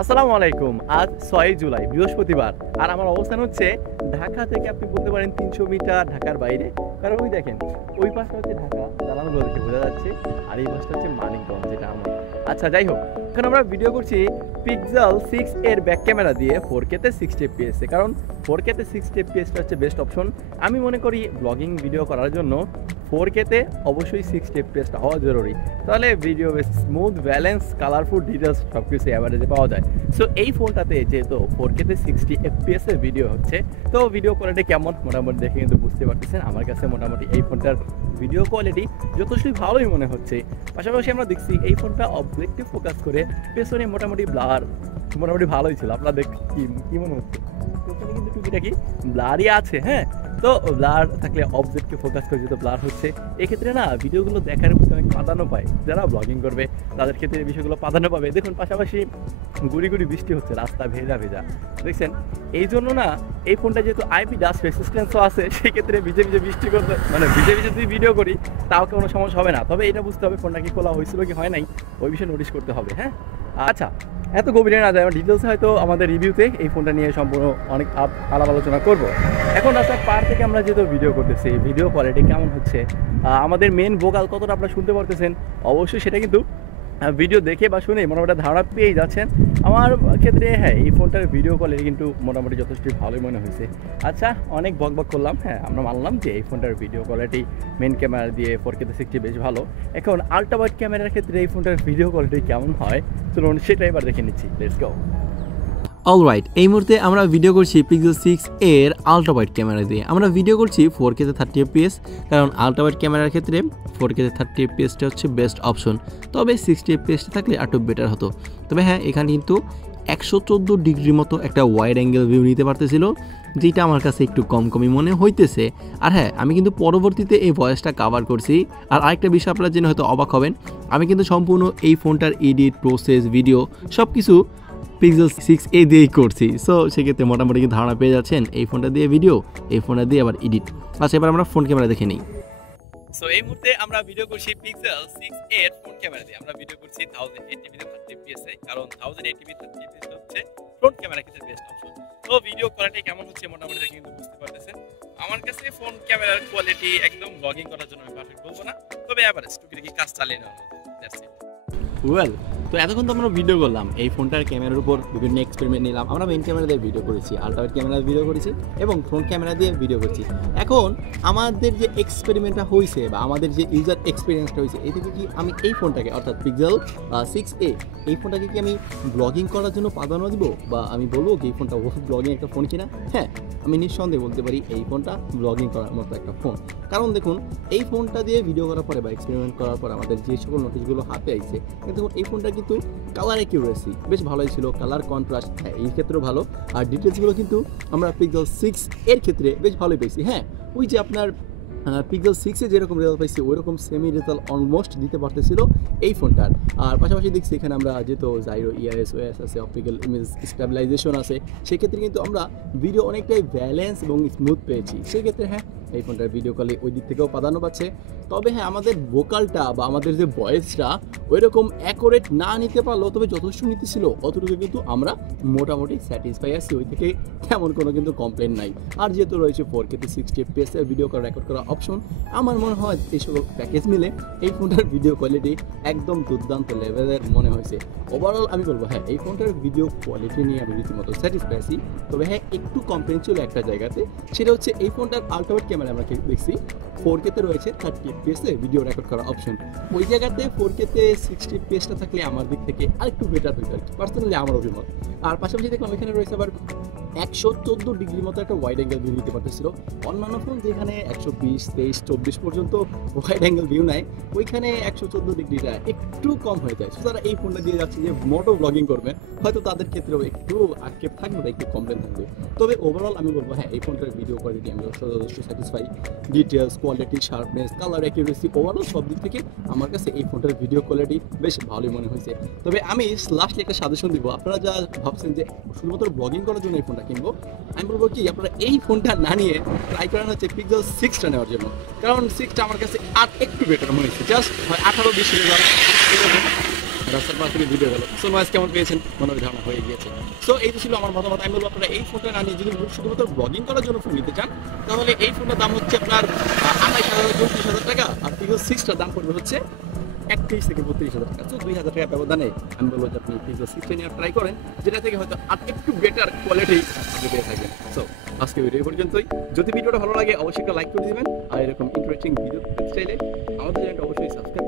আসসালামু আলাইকুম। আজ ৬ জুলাই বৃহস্পতিবার। আর আমার অবস্থান হচ্ছে ঢাকা থেকে আপনি বলতে পারেন ৩০০ মিটার ঢাকার বাইরে। কারণ ওই দেখেন ওই পাশটা হচ্ছে ঢাকা, দালানগুলো দেখে বোঝা যাচ্ছে। আর এই পাশটা হচ্ছে মানিকগঞ্জ, যেটা আমার। আচ্ছা যাই হোক, এখন আমরা ভিডিও করছি পিক্সেল 6 এর ব্যাক ক্যামেরা দিয়ে 4K তে 60 fps এ। কারণ 4K তে 60 fps টা হচ্ছে বেস্ট অপশন। আমি মনে করি ব্লগিং ভিডিও করার জন্য 4K তে অবশ্যই 60 fps টা হওয়া জরুরি। তাহলে ভিডিও বেশ স্মুথ, ব্যালেন্স, কালারফুল, ডিটেলস সব কিছু অ্যাভারেজে পাওয়া যায়। সো এই ফোনটাতে যেহেতু 4K তে 60 fps এর ভিডিও হচ্ছে, তো ভিডিও কোয়ালিটি কেমন মোটামুটি দেখে কিন্তু বুঝতে পারতেছেন। আমার কাছে মোটামুটি এই ফোনটার ভিডিও কোয়ালিটি যথেষ্টই ভালোই মনে হচ্ছে। পাশাপাশি আমরা দেখছি এই ফোনটা অবজেক্টিভ ফোকাস করে পেছনে মোটামুটি ব্লার মোটামুটি ভালোই ছিল। আপনারা কি মনে হচ্ছে? পেছনে কিন্তু টুকিটাকি ব্লারই আছে। হ্যাঁ, তো ব্লার থাকলে অবজেক্টকে ফোকাস করে যেহেতু ব্লার হচ্ছে, এক্ষেত্রে না ভিডিওগুলো দেখার প্রতি অনেক প্রাধান্য পায়। যারা ব্লগিং করবে তাদের ক্ষেত্রে এই বিষয়গুলো প্রাধান্য পাবে। দেখুন পাশাপাশি গুড়ি গুড়ি বৃষ্টি হচ্ছে, রাস্তা ভেজা ভেজা দেখছেন। এই জন্য না এই ফোনটা যেহেতু আইপি ডাস্ট রেসিস্ট্যান্সও আছে, সেক্ষেত্রে ভিজে ভিজে বৃষ্টি করতে ভিজে ভিজে যদি ভিডিও করি তাও কোনো সমস্যা হবে না। তবে এটা বুঝতে হবে ফোনটা কি খোলা হয়েছিল কি হয় নাই, ওই বিষয়ে নোটিশ করতে হবে। হ্যাঁ আচ্ছা, এত গভীরে না যায়, আমার ডিটেলসে হয়তো আমাদের রিভিউতে এই ফোনটা নিয়ে সম্পূর্ণ অনেক আলাপ আলোচনা করবো। এখন রাস্তার পার থেকে আমরা যেহেতু ভিডিও করতেছি, ভিডিও কোয়ালিটি কেমন হচ্ছে, আমাদের মেন ভোকাল কতটা আপনারা শুনতে পারতেছেন, অবশ্যই সেটা কিন্তু ভিডিও দেখে বা শুনে মোটামুটি ধারণা পেয়ে যাচ্ছেন। আমার ক্ষেত্রে হ্যাঁ এই ফোনটার ভিডিও কোয়ালিটি কিন্তু মোটামুটি যথেষ্ট ভালোই মনে হয়েছে। আচ্ছা, অনেক বক করলাম। হ্যাঁ, আমরা মানলাম যে এই ফোনটার ভিডিও কোয়ালিটি মেন ক্যামেরা দিয়ে 4K তে 60 বেশ ভালো। এখন আল্ট্রা ওয়াইড ক্যামেরার ক্ষেত্রে এই ফোনটার ভিডিও কোয়ালিটি কেমন হয় চলুন সেটা এবার দেখে নিচ্ছি। Let's go. অলরাইট, এই মুহূর্তে আমরা ভিডিও করছি পিক্সেল 6 এর আল্ট্রা ওয়াইড ক্যামেরা দিয়ে। আমরা ভিডিও করছি 4K তে 30 fps, কারণ আল্ট্রা ওয়াইড ক্যামেরার ক্ষেত্রে 4K তে 30 fps টা হচ্ছে বেস্ট অপশন। তবে 60 fps থাকলে একটু বেটার হতো। তবে হ্যাঁ, এখানে কিন্তু 114 ডিগ্রি মতো একটা ওয়াইড অ্যাঙ্গেল ভিউ নিতে পারতেছিল, যেটা আমার কাছে একটু কমই মনে হইতেছে। আর হ্যাঁ, আমি কিন্তু পরবর্তীতে এই ভয়েসটা কাভার করছি। আর আরেকটা বিষয় আপনারা জেনে হয়তো অবাক হবেন, আমি কিন্তু সম্পূর্ণ এই ফোনটার এডিট প্রসেস, ভিডিও সব কিছু পিক্সেল 6a দিয়েই করছি। সো সেক্ষেত্রে মোটামুটি কিন্তু ধারণা পেয়ে যাচ্ছেন এই ফোনটা দিয়ে ভিডিও, এই ফোনটা দিয়ে আবার এডিট। আচ্ছা, এবার আমরা ফোন ক্যামেরা দেখে নিই। সো এই মুহূর্তে আমরা ভিডিও করছি পিক্সেল 6 এর ফোন ক্যামেরা দিয়ে। আমরা ভিডিও করছি 1080p তে 30 fps এ, কারণ 1080p 30 fps হচ্ছে ফ্রন্ট ক্যামেরা ক্ষেত্রে বেস্ট অপশন। তো ভিডিও কোয়ালিটি কেমন হচ্ছে মোটামুটি দেখে কিন্তু বুঝতে পারতেছেন। আমার কাছে ফোন ক্যামেরার কোয়ালিটি একদম ব্লগিং করার জন্য আমি পারফেক্ট বলবো না, তবে এভারেজ টুকিটাকি কাজ চালিয়ে নেওয়া হবে। That's it. ওয়েল, তো এতক্ষণ তো আমরা ভিডিও করলাম, এই ফোনটার ক্যামেরার উপর বিভিন্ন এক্সপেরিমেন্ট নিলাম। আমরা মেইন ক্যামেরা দিয়ে ভিডিও করেছি, আল্ট্রা ওয়াইড ক্যামেরা ভিডিও করেছি এবং ফ্রন্ট ক্যামেরা দিয়ে ভিডিও করছি। এখন আমাদের যে এক্সপেরিমেন্টটা হয়েছে বা আমাদের যে ইউজার এক্সপিরিয়েন্সটা হয়েছে, এই থেকে কি আমি এই ফোনটাকে অর্থাৎ পিক্সেল 6a এই ফোনটাকে কি আমি ব্লগিং করার জন্য প্রাধান্য দিব, বা আমি বলবো কি এই ফোনটা ব্লগিং একটা ফোন কিনা? হ্যাঁ, আমি নিঃসন্দেহে বলতে পারি এই ফোনটা ব্লগিং করার মতো একটা ফোন। কারণ দেখুন, এই ফোনটা দিয়ে ভিডিও করার পরে বা এক্সপেরিমেন্ট করার পর আমাদের যে সকল নোটিশগুলো হাতে আইছে, দেখুন এই ফোনটা কিন্তু কালার অ্যাকিউরেসি বেশ ভালোই ছিল, কালার কন্ট্রাস্ট হ্যাঁ এই ক্ষেত্রেও ভালো, আর ডিটেলসগুলো কিন্তু আমরা পিক্সেল 6 এর ক্ষেত্রে বেশ ভালোই পেয়েছি। হ্যাঁ, ওই যে আপনার পিক্সেল 6 যেরকম রেজাল্ট পাইছি ওইরকম সেমি রেজাল্ট অলমোস্ট দিতে পারতেছিল এই ফোনটার। আর পাশাপাশি দেখছি এখানে আমরা যেহেতু জাইরো ইআরএস ওএস আছে, অপটিক্যাল ইমেজ স্টেবিলাইজেশন আছে, সেক্ষেত্রে কিন্তু আমরা ভিডিও অনেকটাই ব্যালেন্স এবং স্মুথ পেয়েছি। সেক্ষেত্রে হ্যাঁ, এই ফোনটার ভিডিও কলে ওই দিক থেকেও প্রাধান্য পাচ্ছে। তবে হ্যাঁ, আমাদের ভোকালটা বা আমাদের যে ভয়েসটা ওই রকম অ্যাকুরেট না নিতে পারলেও তবে যথেষ্ট নিতেছিল, অতটুকু কিন্তু আমরা মোটামুটি স্যাটিসফাই আছি, ওই থেকে তেমন কোনো কিন্তু কমপ্লেন নাই। আর যেহেতু রয়েছে 4K তে 60 fps এর ভিডিও রেকর্ড করা অপশন, আমার মনে হয় এই সকল প্যাকেজ মিলে এই ফোনটার ভিডিও কোয়ালিটি একদম দুর্দান্ত লেভেলের মনে হয়েছে। ওভারঅল আমি বলবো হ্যাঁ, এই ফোনটার ভিডিও কোয়ালিটি নিয়ে আমি রীতিমতো স্যাটিসফাই আছি। তবে হ্যাঁ, একটু কমপ্লেন ছিল একটা জায়গাতে, সেটা হচ্ছে এই ফোনটার আল্ট্রা ওয়াইড ক্যামেরা আমরা দেখছি 4K তে রয়েছে 30 fps এ ভিডিও রেকর্ড করার অপশন। ওই জায়গাতে 4K তে 60 fps টা থাকলে আমার দিক থেকে আরেকটু বেটার হইতো আর কি, পার্সোনালি আমার অভিমত। আর পাশাপাশি দেখলাম এখানে রয়েছে আবার 114 ডিগ্রি মতো একটা ওয়াইড অ্যাঙ্গেল ভিউ নিতে পারতেছিল। অন্যান্য ফোন যেখানে 120, 23, 24 পর্যন্ত ওয়াইড অ্যাঙ্গেল ভিউ নেয়, ওইখানে 114 ডিগ্রিটা একটু কম হয়ে যায়। যারা এই ফোনটা দিয়ে যাচ্ছে যে মোটো ব্লগিং করবে, হয়তো তাদের ক্ষেত্রেও একটু আক্ষেপ থাকবে বা একটু কমপ্লেন থাকবে। তবে ওভারঅল আমি বলবো হ্যাঁ, এই ফোনটার ভিডিও কোয়ালিটি আমি যথেষ্ট satisfy. Details, quality, sharpness, colour accuracy, overall সব দিক থেকে আমার কাছে এই ফোনটার ভিডিও কোয়ালিটি বেশ ভালোই মনে হয়েছে। তবে আমি লাস্টলি একটা সাজেশন দিব, আপনারা যা ভাবছেন যে শুধুমাত্র ব্লগিং করার জন্য এই ফোনটা কিনবো, আমি বলবো কি আপনারা এই ফোনটা না নিয়ে ট্রাই করেন হচ্ছে পিক্সেল 6টা নেওয়ার জন্য। কারণ 6টা আমার কাছে আর একটু বেটার মনে হচ্ছে, জাস্ট হয় 18-20 রেজাল্ট রাস্তার পাশ থেকে ভিডিও গেল। সো নয়েজ কেমন পেয়েছেন মনে হয় ধারণা হয়ে গিয়েছে। সো এই ছিল আমার মতামত। আমি বলবো আপনারা এই ফোনটা না নিয়ে যদি শুধুমাত্র ব্লগিং করার জন্য ফোন নিতে চান তাহলে এই ফোনটার দাম হচ্ছে আপনার 28,000 টাকা, আর পিক্সেল 6টার দাম পড়বে হচ্ছে 31 থেকে 32,000 টাকা। তো 2,000 টাকা ব্যবধানে আমি বলবো যে আপনি পিক্সেল 6টা নিয়ে ট্রাই করেন, যেটা থেকে হয়তো আর একটু বেটার কোয়ালিটি আপনি পেয়ে থাকবেন। সো আজকে ভিডিও পর্যন্তই। যদি ভিডিওটা ভালো লাগে অবশ্যই একটা লাইক করে দিবেন, আর এরকম ইন্টারেস্টিং ভিডিও দেখতে চাইলে আমাদের চ্যানেলটা অবশ্যই সাবস্ক্রাইব